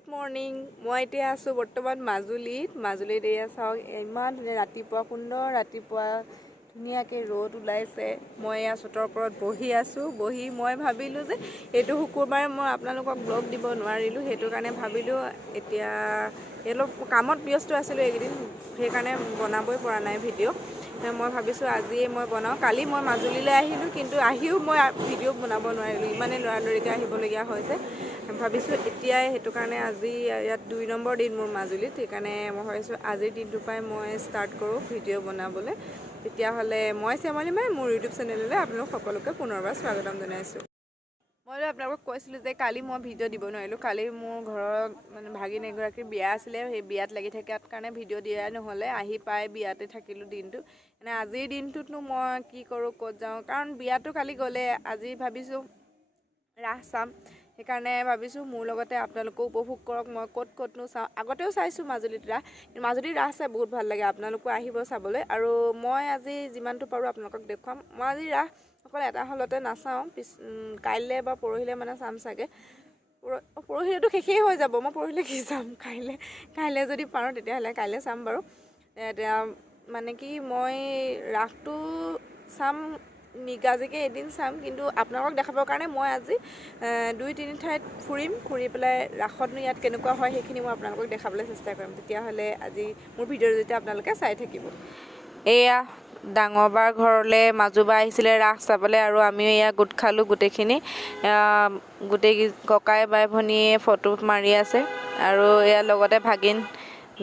Good morning. মই এতিয়া আছোঁ বৰ্তমান মাজুলীত এয়া চাওক ইমান ধুনীয়া ৰাতিপুৱা সুন্দৰ ৰাতিপুৱা ধুনীয়াকৈ ৰ'দ ওলাইছে। মই এয়া চোতাৰ ওপৰত বহি মই ভাবিলোঁ যে এইটো শুকুৰবাৰে মই আপোনালোকক ব্লগ দিব নোৱাৰিলোঁ, সেইটো কাৰণে ভাবিলোঁ এতিয়া অলপ কামত ব্যস্ত আছিলোঁ এইকেইদিন, সেইকাৰণে বনাবই পৰা নাই ভিডিঅ'। মই ভাবিছোঁ আজিয়ে মই বনাওঁ। কালি মই মাজুলীলৈ আহিলোঁ, কিন্তু আহিও মই ভিডিঅ' বনাব নোৱাৰিলোঁ, ইমানেই লৰালৰিকৈ আহিবলগীয়া হৈছে। ভাবিছোঁ এতিয়াই, সেইটো কাৰণে আজি ইয়াত 2 নম্বৰ দিন মোৰ মাজুলীত, সেইকাৰণে মই ভাবিছোঁ আজিৰ দিনটোৰ পৰাই মই ষ্টাৰ্ট কৰোঁ ভিডিঅ' বনাবলৈ। তেতিয়াহ'লে মই শ্যামলী মাই মোৰ ইউটিউব চেনেললৈ আপোনালোক সকলোকে পুনৰবাৰ স্বাগতম জনাইছোঁ। মই আপোনালোকক কৈছিলোঁ যে কালি মই ভিডিঅ' দিব নোৱাৰিলোঁ। কালি মোৰ ঘৰত ভাগিন এগৰাকীৰ বিয়া আছিলে, সেই বিয়াত লাগি থকাৰ কাৰণে ভিডিঅ' দিয়া নহ'লে। আহি পাই বিয়াতে থাকিলোঁ দিনটো। আজিৰ দিনটোতনো মই কি কৰোঁ, ক'ত যাওঁ, কাৰণ বিয়াটো কালি গ'লে, আজি ভাবিছোঁ ৰাস চাম। সেইকাৰণে ভাবিছোঁ মোৰ লগতে আপোনালোকেও উপভোগ কৰক। মই ক'তনো চাওঁ, আগতেও চাইছোঁ মাজুলীত ৰাস চাই বহুত ভাল লাগে, আপোনালোকো আহিব চাবলৈ। আৰু মই আজি যিমানটো পাৰোঁ আপোনালোকক দেখুৱাম। মই আজি ৰাস অকল এটা হলতে নাচাওঁ, কাইলৈ বা পৰহিলৈ মানে চাম চাগে। পৰহিলৈতো শেষেই হৈ যাব, মই পৰহিলৈ কি চাম, কাইলৈ যদি পাৰোঁ তেতিয়াহ'লে কাইলৈ চাম বাৰু। এতিয়া মানে কি মই ৰাসটো চাম, নিগাজিকৈ এদিন চাম, কিন্তু আপোনালোকক দেখাবৰ কাৰণে মই আজি 2-3 ঠাইত ফুৰি পেলাই ৰাসতনো ইয়াত কেনেকুৱা হয় সেইখিনি মই আপোনালোকক দেখাবলৈ চেষ্টা কৰিম। তেতিয়াহ'লে আজি মোৰ ভিডিঅ'ৰ জৰিয়তে আপোনালোকে চাই থাকিব। এয়া ডাঙৰবাৰ ঘৰলৈ মাজুবা আহিছিলে ৰাস চাবলৈ, আৰু আমিও এয়া গোট খালোঁ গোটেইখিনি। গোটেই ককাই বাই ভনীয়ে ফটো মাৰি আছে, আৰু এয়া লগতে ভাগিন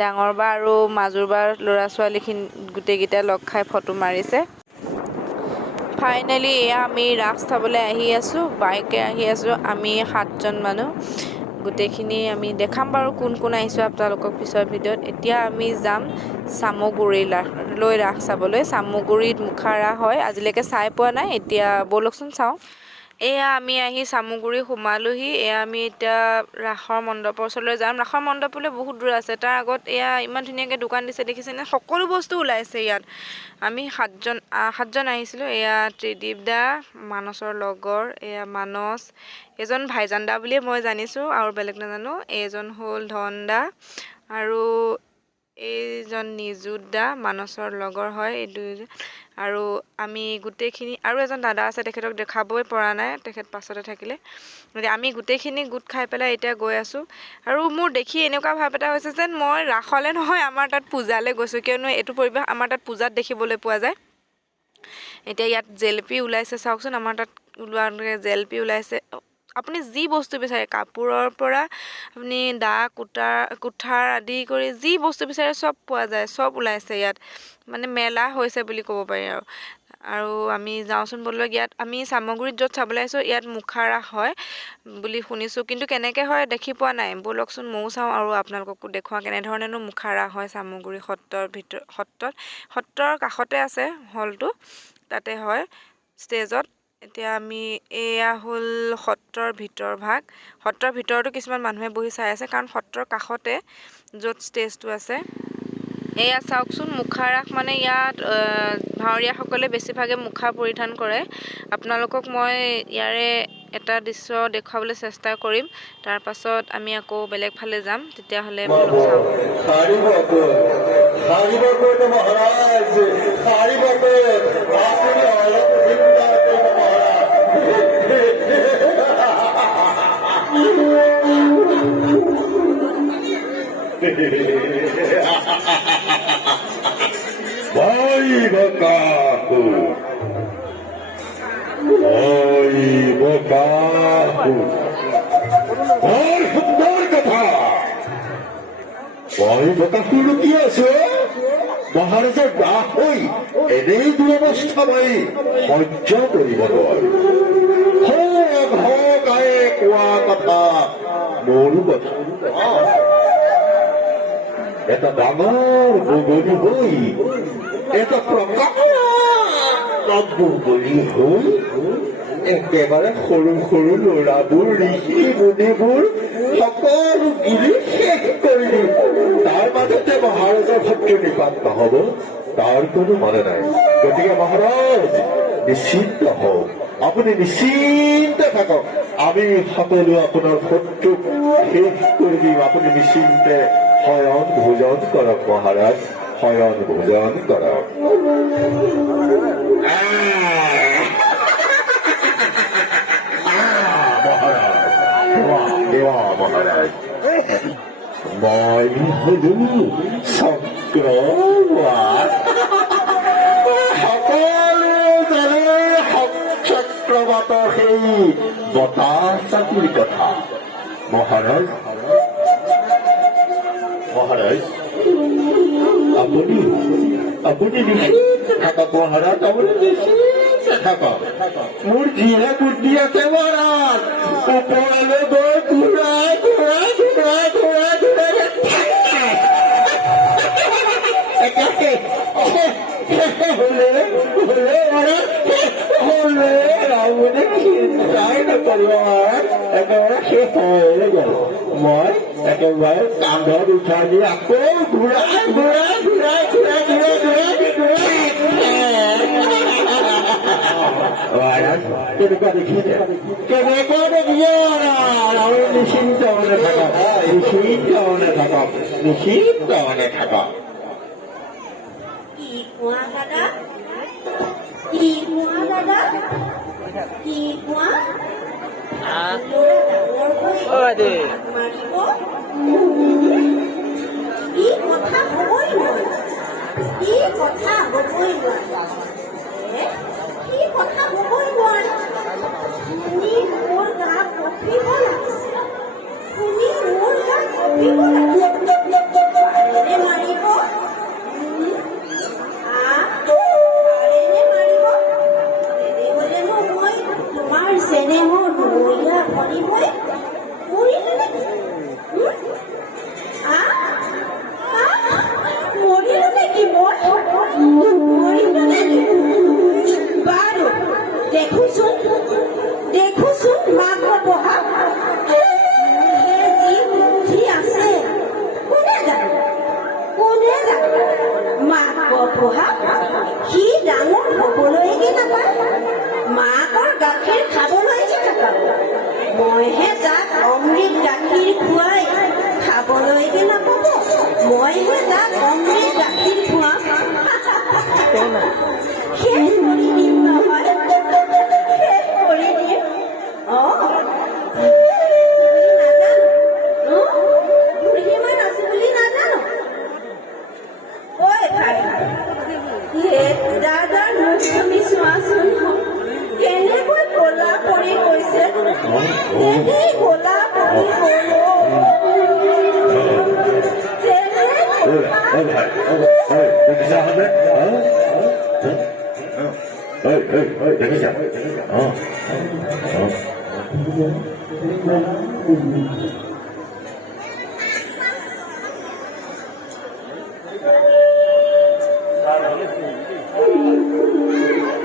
ডাঙৰবা আৰু মাজুবাৰ ল'ৰা ছোৱালীখিনি গোটেইকেইটা লগ খাই ফটো মাৰিছে। ফাইনেলি এয়া আমি ৰাস চাবলৈ আহি আছোঁ, বাইকে আহি আছোঁ আমি 7জন মানুহ। গোটেইখিনি আমি দেখাম বাৰু কোন কোন আহিছোঁ আপোনালোকক পিছৰ ভিডিঅ'ত। এতিয়া আমি যাম চামগুৰিলৈ ৰাস চাবলৈ। চামগুৰিত মুখা ৰাস হয়, আজিলৈকে চাই পোৱা নাই, এতিয়া ব'লকচোন চাওঁ। এয়া আমি আহি চামগুৰি সোমালোহি। এয়া আমি এতিয়া ৰাসৰ মণ্ডপৰ ওচৰলৈ যাম। ৰাসৰ মণ্ডপলৈ বহুত দূৰ আছে, তাৰ আগত এয়া ইমান ধুনীয়াকৈ দোকান দিছে দেখিছেনে, সকলো বস্তু ওলাইছে ইয়াত। আমি 7জন আহিছিলোঁ। এয়া ত্ৰিদীপ দা, মানসৰ লগৰ, এয়া মানস, এজন ভাইজান দা বুলিয়ে মই জানিছোঁ, আৰু বেলেগ নাজানো। এইজন হ'ল ধন দা, আৰু এইজন নিযুত দা, মানসৰ লগৰ হয় এই দুইজন। আৰু আমি গোটেইখিনি, আৰু এজন দাদা আছে, তেখেতক দেখাবই পৰা নাই, তেখেত পাছতে থাকিলে। আমি গোটেইখিনি গোট খাই পেলাই এতিয়া গৈ আছোঁ। আৰু মোৰ দেখি এনেকুৱা ভাৱ এটা হৈছে যেন মই ৰাসলৈ নহয়, আমাৰ তাত পূজালৈ গৈছোঁ, কিয়নো এইটো পৰিৱেশ আমাৰ তাত পূজাত দেখিবলৈ পোৱা যায়। এতিয়া ইয়াত জেলেপি ওলাইছে চাওকচোন, আমাৰ তাত ওলোৱা জেলেপি ওলাইছে। আপুনি যি বস্তু বিচাৰে, কাপোৰৰ পৰা আপুনি দা কুঠাৰ আদি কৰি যি বস্তু বিচাৰে চব পোৱা যায়, চব ওলাইছে ইয়াত। মানে মেলা হৈছে বুলি ক'ব পাৰি আৰু আমি যাওঁচোন ব'লক। ইয়াত আমি চামগুৰিত য'ত চাবলৈ আহিছোঁ, ইয়াত মুখা ৰাস হয় বুলি শুনিছোঁ, কিন্তু কেনেকৈ হয় দেখি পোৱা নাই। ব'লকচোন ময়ো চাওঁ আৰু আপোনালোককো দেখুৱাওঁ কেনেধৰণেনো মুখা ৰাস হয় চামগুৰি সত্ৰৰ কাষতে আছে হলটো, তাতে হয় ষ্টেজত। এতিয়া আমি এয়া হ'ল সত্ৰৰ ভিতৰ ভাগ। সত্ৰৰ ভিতৰতো কিছুমান মানুহে বহি চাই আছে, কাৰণ সত্ৰৰ কাষতে য'ত ষ্টেজটো আছে। এয়া চাওকচোন মুখা ৰাস, মানে ইয়াত ভাৱৰীয়াসকলে বেছিভাগে মুখা পৰিধান কৰে। আপোনালোকক মই ইয়াৰে এটা দৃশ্য দেখুৱাবলৈ চেষ্টা কৰিম, তাৰ পাছত আমি আকৌ বেলেগ ফালে যাম। তেতিয়াহ'লে ব'লক চাওঁ। মহাৰাজৰ দাস হৈ এনেই দুৰৱস্থা মাৰি সহ্য কৰিব নোৱাৰো। কোৱা কথা মোৰো কথা। এটা ডাঙৰ বগলী হৈ, এটা প্ৰকাশ বগলী হৈ একেবাৰে সৰু সৰু ল'ৰাবোৰ, ঋষি মুনিবোৰ সকলো গিৰি শেষ কৰিলো। তাৰ মাজতে মহাৰাজৰ শক্তি নিপাত নহ'ব, তাৰ কোনো মানে নাই। গতিকে মহাৰাজ নিশ্চিন্ত হওক, আপুনি নিশ্চিন্ত থাকক। আমি সকলো আপোনাৰ শত্ৰুক শেষ কৰি দিম আপুনি নিশ্চিন্তে শয়ন ভোজন কৰক মহাৰাজ শয়ন ভোজন কৰক মহাৰাজ মই হলো চক্ৰবাত সকলো জানে চক্ৰবাতৰ সেই বতাহ চাকিৰ কথা মহাৰাজ মহাৰাজ আপুনি নিশ্চিত থাকক মহাৰাজ আপুনি নিশ্চিত থাকক মোৰ যিহে বুদ্ধি আছে মহাৰাজ ওপৰলৈ গৈ ঘূৰাই ঘূৰাই ঘূৰাই ঘূৰাই ঘূৰাই হলে মহাৰাজ হলে আপুনি চিন্তাই নকৰিব মহাৰাজ একেবাৰে শেষ হৈ গ'ল মই একেবাৰে কান্ধত উঠাই দি আকৌ ঘূৰাই ঘূৰাই ঘূৰাই ঘূৰাই ঘূৰাই ঘূৰাই মহাৰাজ কেনেকুৱা দেখিছে কেনেকুৱা দেখিছে মহাৰাজ নিশ্চিন্ত মনে থাকক নিশ্চিন্ত মনে থাকক নিশ্চিন্ত মনে থাকক কি কোৱা দাদা কি কোৱা দাদা কি কোৱা মাৰিব কি কথা হ'বই নোৱাৰে কি কথা হ'বই নোৱাৰে কি কথা হ'বই নোৱাৰে শুনি মোৰ গা কঁপিব লাগিছে শুনি মোৰ গা কঁপিব লাগিছে মাৰিব তোমাৰ চেনেহৰ নৈয়া কৰিবই মৰিলে নেকি মৰিলে নেকি মৰিলে নেকি বাৰু দেখোচোন মাক বহা যি বুদ্ধি আছে কোনে জানে মাক বহা সি ডাঙৰ হ'বলৈকে নাপায় মাকৰ গাখীৰ খাবলৈকে নাপাব মইহে তাক অমৃত গাখীৰ খুৱাই খাবলৈকে নাপাব মইহে তাক অমৃত গাখীৰ খুৱাম শেষ কৰি দিম নহয় শেষ কৰি দিম বুঢ়ীমান আছো বুলি নাজানো ঐ ভাই দাদাৰ মুখ তুমি চোৱাচোন কেনেকৈ ক'লা পৰি গৈছে কেনেকৈ ক'লা পৰি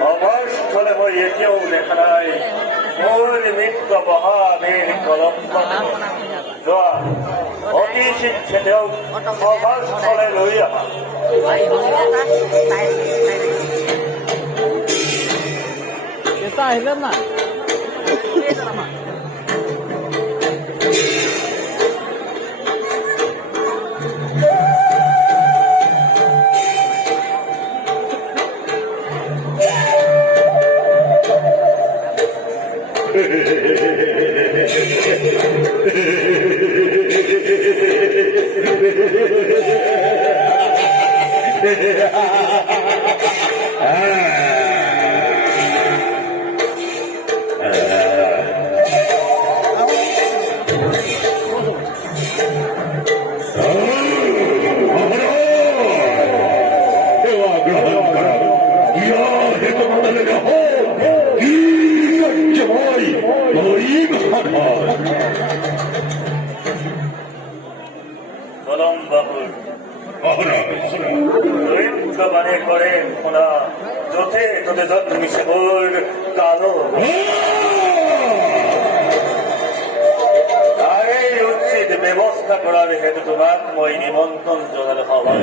অৱস্থলে মই এতিয়াও দেখা নাই মোৰ নিমিত্ত মহাবীৰ কলম্ব যোৱা অতি শীঘ্ৰে তেওঁক সভাস্থলে লৈ আহা আহিলে না মানে করে শোনা যথে তোদের জন্মি সেবর কালো আরে উচিত ব্যবস্থা করার হেতু তোমার মই নিমন্ত্রণ জোগাড় হওয়া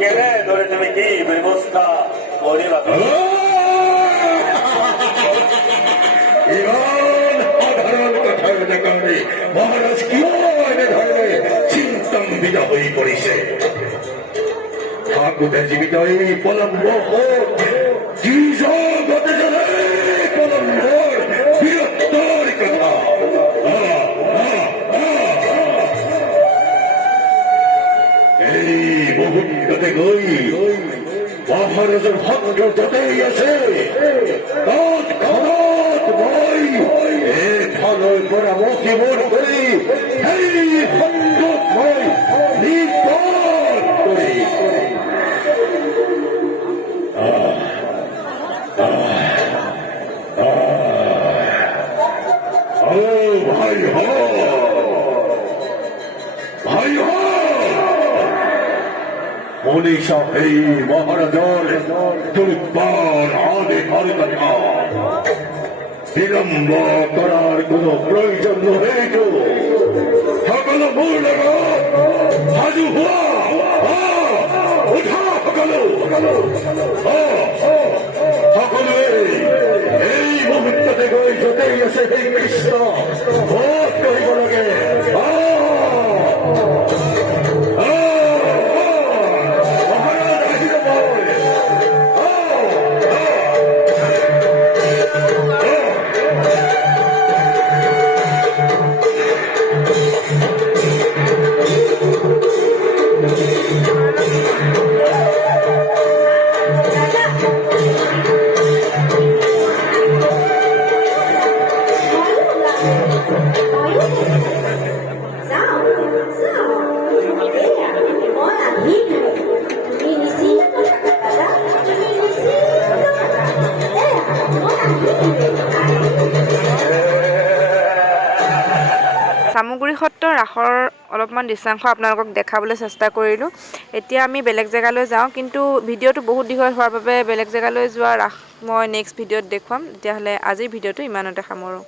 কেনে ধরে তুমি কি ব্যবস্থা করিবা গোটে জীৱিত এই পলম্ব গতে জানে পলম্বৰ বীৰত্বৰ কথা এই মুহূৰ্ততে গৈ মহাৰাজৰ ভদ্ৰ যতেই আছে তৎক্ষণাৎ মই এইফালৰ পৰা মতিমূৰ কৰি সেই সংযোগ মই নিৰ্গত কৰি ভাই ভাই মনীষা এই মহারাজর দুর্বার আদে কথা বিলম্ব করার কোন প্রয়োজন নহেতু সকল মূল সাজু হওয়া উঠা সকলে এই মুহূর্ততে গৈ যতেই আছে সেই কৃষ্ণ ভোট কৰিব লাগে চামগুৰি সত্ৰৰ ৰাসৰ অলপমান দৃশ্যাংশ আপোনালোকক দেখাবলৈ চেষ্টা কৰিলোঁ। এতিয়া আমি বেলেগ জেগালৈ যাওঁ, কিন্তু ভিডিঅ'টো বহুত দীঘল হোৱাৰ বাবে বেলেগ জেগালৈ যোৱা ৰাস মই নেক্সট ভিডিঅ'ত দেখুৱাম। তেতিয়াহ'লে আজিৰ ভিডিঅ'টো ইমানতে সামৰোঁ।